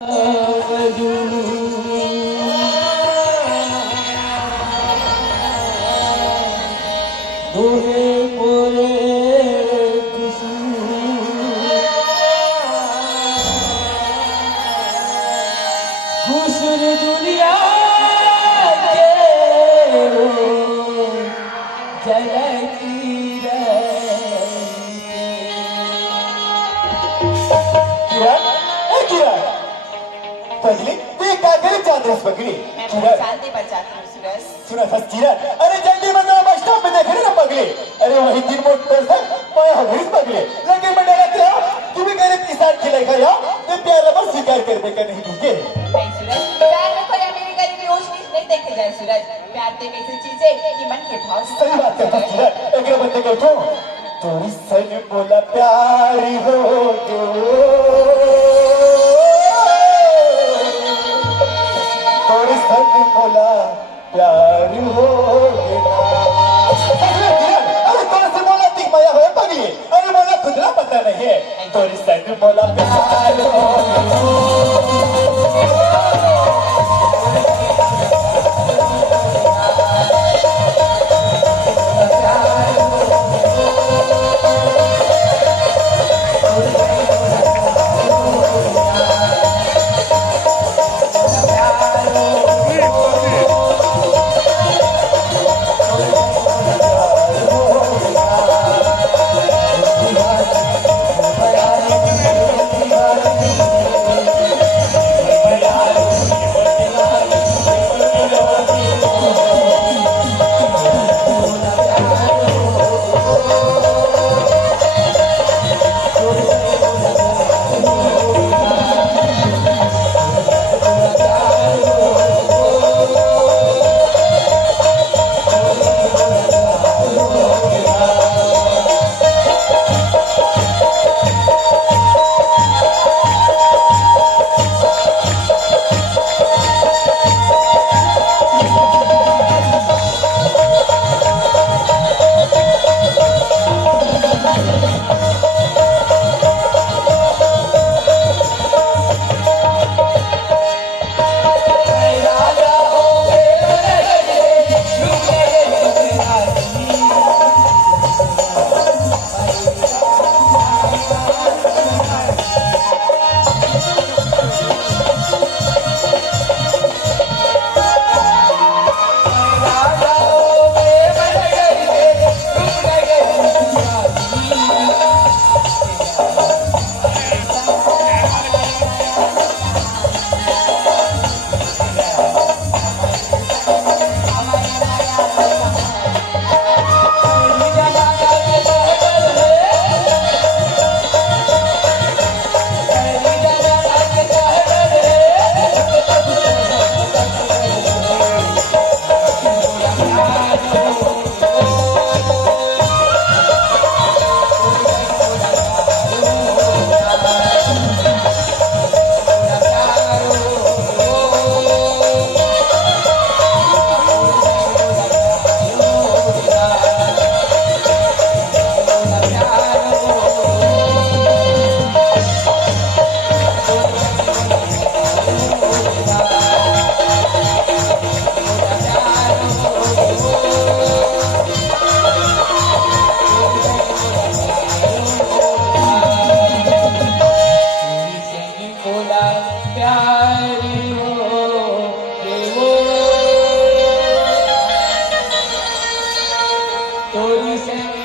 दुनिया फजली तू ये काय करत जातेस पगली? मैं चांदी पर जाती हूँ सूरज। सुना था किरण, अरे जल्दी मंदिर बस स्टॉप पे देख रहे ना पगली? अरे वही दिन मोट पर था, मैं हमें पगली। लेकिन मैं डरा था, तू भी गरीब किसान खिलाएगा या? ते प्यार रबर स्वीकार कर दे कर नहीं तुझे? नहीं सूरज, प्यार में कोई अमीरी गरीबी ऊंच नीच नहीं देखे जाए सूरज। प्यार तो एक ऐसी चीज है कि मन के भाव से। सही बात है किरण, एक बंदे को तो तोरी सन बोला प्यार हो जो तोरी सन बोला प्यार हो अरे तोरे से बोला दिख माया हो पगली, अरे बोला खुद ना पता नहीं है तोरी सन बोला प्यार हो तोरी से